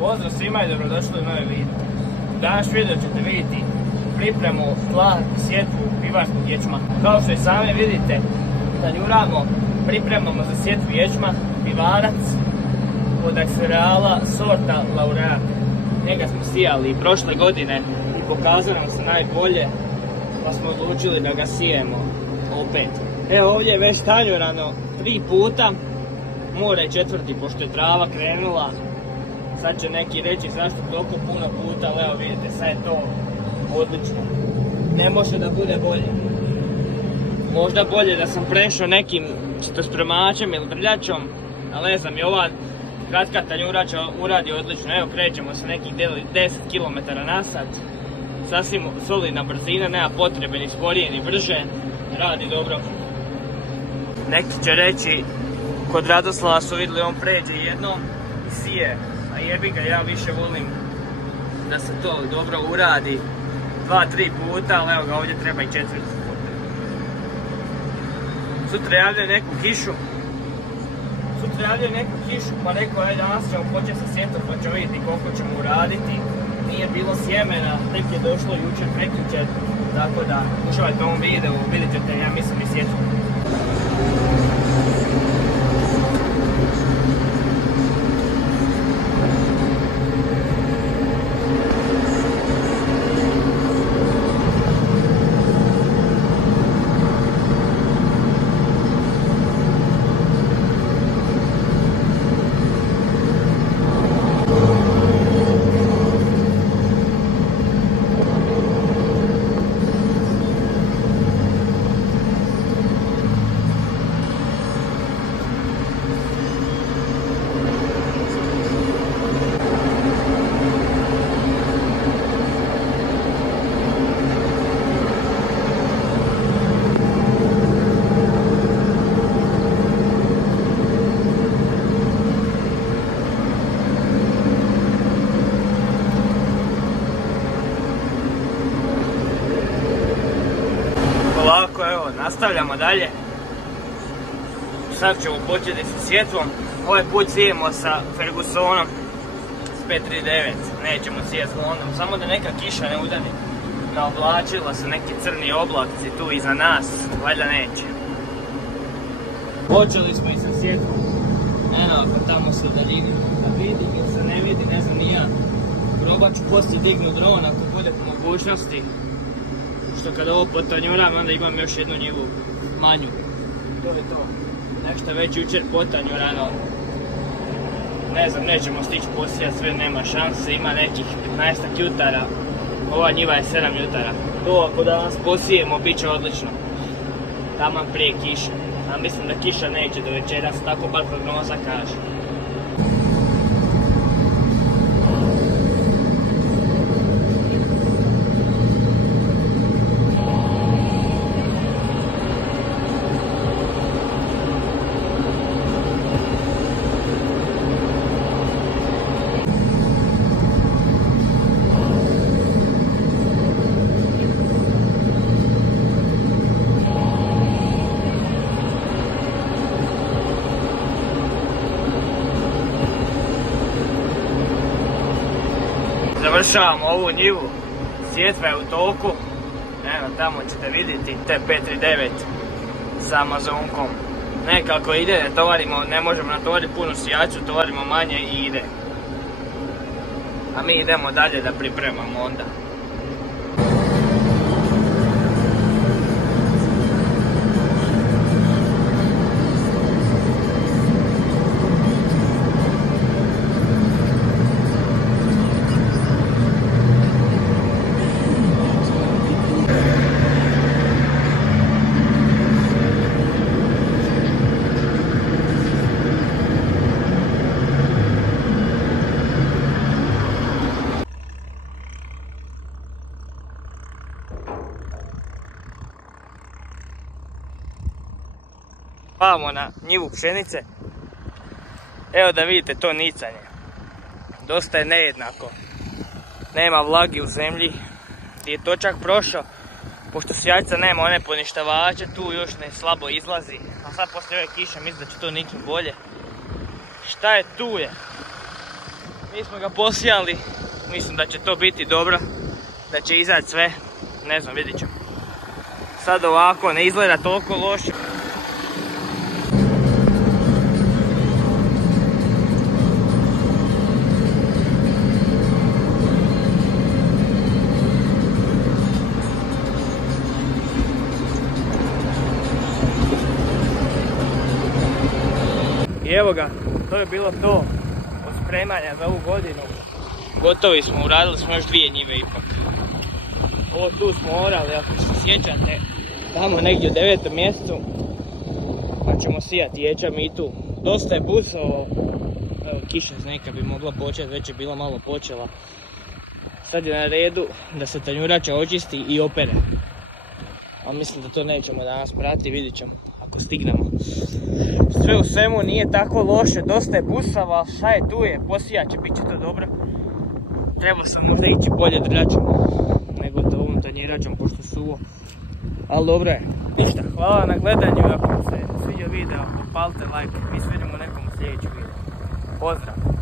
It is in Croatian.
Pozdrav svima i dobrodošli u novi video. U današnjem videu ćete vidjeti pripremu tla i sjetvu pivarskog ječma. Kao što i sami vidite, tanjuramo, pripremamo za sjetvu ječma pivarac od aksereala sorta Laureat. Njega smo sijali i prošle godine i pokazao nam se najbolje, pa smo odlučili da ga sijemo opet. Evo ovdje je već tanjurano 3 puta, mora je 4. pošto je trava krenula. Sad će neki reći zašto toliko puno puta, ali evo vidite, sad je to odlično. Ne može da bude bolje. Možda bolje da sam prešao nekim čistospremačem ili brljačom, ali ne znam, i ova kratka tanjurača uradi odlično. Evo krećemo sa nekih 10 km na sat. Sasvim solidna brzina, nema potrebe ni sporije ni brže, radi dobro. Neki će reći, kod Radoslava su vidjeli on pređe jednom i sije. A jebi ga, ja više volim da se to dobro uradi 2-3 puta, ali evo ga ovdje treba i 4 puta. Sutra javljaju neku kišu, pa rekao je danas ćemo početi sa sjetvom pa ćemo vidjeti koliko ćemo uraditi. Nije bilo sjemena, tek je došlo jučer, prekjučer, tako da uživajte u ovom videu, vidjet ćete, ja mislim, i sjetvu. Ovako, evo, nastavljamo dalje. Sad ćemo početi sa sjetvom. Ovaj put sijemo sa Fergusonom s 539. Nećemo sijeti s Londom, samo da neka kiša ne udari. Naoblačila su neki crni oblakci tu iza nas, valjda neće. Počeli smo i sa sjetvom. Eno, ako tamo se udaljini, da vidi ili se ne vidi, ne znam ni ja. Probat ću poslije dignu dron ako bude po mogućnosti. Što kada ovo potanjuram, onda imam još jednu njivu manju. To je to. Nešto već jučer potanjurano. Ne znam, nećemo stići posijati sve, nema šanse. Ima nekih 15 jutara. Ova njiva je 7 jutara. To ako danas posijemo, bit će odlično. Taman prije kiše. A mislim da kiša neće do večeras, tako bar prognoza kaže. Završavamo ovu njivu, sjetva je u toku, evo tamo ćete vidjeti T539 sa Amazonkom. Nekako ide, ne tovarimo, ne možemo natovariti punu sijaču, tovarimo manje i ide. A mi idemo dalje da pripremamo onda. Pavamo na njivu pšenice. Evo da vidite to nicanje. Dosta je nejednako. Nema vlagi u zemlji. Gdje je točak prošao. Pošto sjajca nema one poništavače, tu još ne slabo izlazi. A sad poslije ove kiše mislim da će to niknut bolje. Šta je tu je? Mi smo ga posijali, mislim da će to biti dobro, da će izaći sve, ne znam, vidit ćemo. Sad ovako ne izgleda toliko loše. I evo ga, to je bilo to od spremanja za ovu godinu. Gotovi smo, uradili smo još 2 njive ipak. Ovo tu smo orali, ako se sjećate, tamo negdje u 9. mjesecu. Pa ćemo sijati ječam i tu. Dosta je busalo, evo kiša neka bi mogla početi, već je bila malo počela. Sad je na redu da se tanjurača očisti i opere. A mislim da to nećemo danas prati, vidit ćemo ako stignemo. Sve u svemu nije tako loše, dosta je busava, ali šta je tu je, posijat će, bit će to dobro. Trebao sam možda ići bolje drljačom nego to ovom tanjiračom, pošto suvo. Ali dobro je. Ništa, hvala na gledanju, ako vam se sviđa video, popalite like, mi se vidimo u nekom sljedećem videu. Pozdrav!